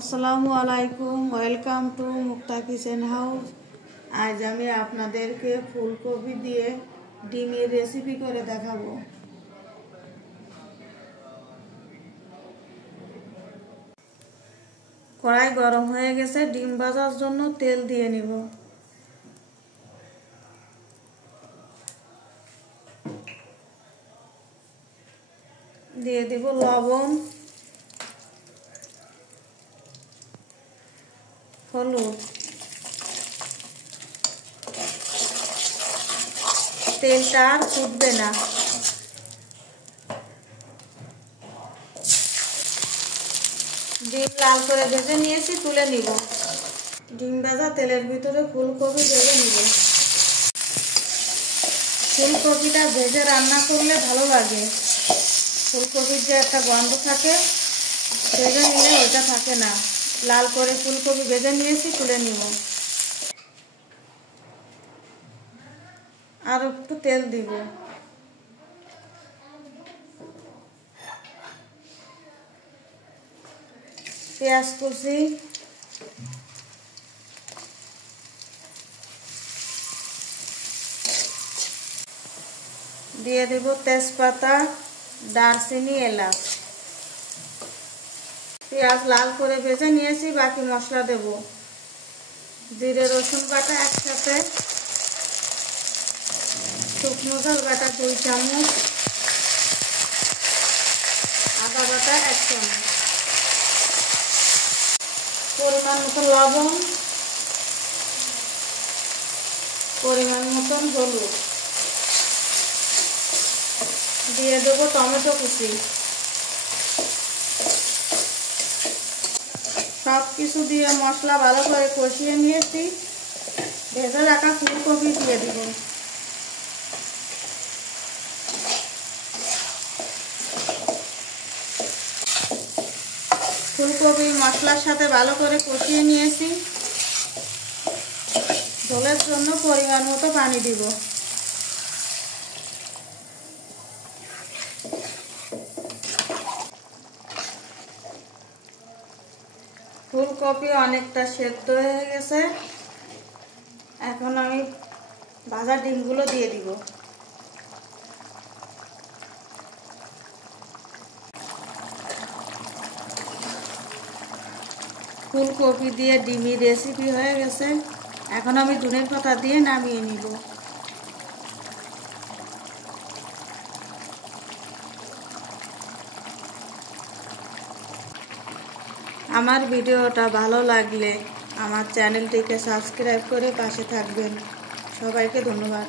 আসসালামু আলাইকুম, welcome to Mukta kitchen house. আজ আমি আপনাদেরকে ফুলকপি দিয়ে ডিমের রেসিপি করে দেখাবো। কড়াই গরম হয়ে গেছে, ডিম ভাজার জন্য তেল দিয়ে নিব। দিয়ে দিব লবণ, হলুদ, তেলটা আর ফুটবে না। ডিম লাল করে ভেজে নিয়েছি, তুলে নিব। ডিম ভাজা তেলের ভিতরে ফুলকপি ভেজে নিব। ফুলকপিটা ভেজে রান্না করলে ভালো লাগে। ফুলকপির যে একটা গন্ধ থাকে, ভেজে নিলে ওইটা থাকে না। লাল করে ফুলকপি ভেজে নিয়েছি, তুলে নিব। আর একটু তেল দিব। পেঁয়াজ কুচি, দিয়ে দেব তেজপাতা, দারচিনি, এলাচ। পেঁয়াজ লাল করে ভেজে নিয়েছি, বাকি মশলা দেব। জিরে রসুন বাটা একসাথে, শুকনো ঝাল বাটা 2 চামচ, আদা বাটা 1 চামচ, পরিমাণ মতো লবণ, পরিমাণ মতন হলুদ। দিয়ে দেবো টমেটো কুচি। সব কিছু দিয়ে মশলা ভালো করে কষিয়ে নিয়েছি। ভেজে রাখা ফুলকপি দিয়ে দিব। ফুলকপি মশলার সাথে ভালো করে কষিয়ে নিয়েছি। ঝোলের জন্য পরিমাণ মতো পানি দিব। ফুলকপি অনেকটা সেদ্ধ হয়ে গেছে। এখন আমি ভাজা ডিমগুলো দিয়ে দিব। ফুলকপি দিয়ে ডিমের রেসিপি হয়ে গেছে। এখন আমি ধনের পাতা দিয়ে নামিয়ে নিব। আমার ভিডিওটা ভালো লাগলে আমার চ্যানেলটিকে সাবস্ক্রাইব করে পাশে থাকবেন। সবাইকে ধন্যবাদ।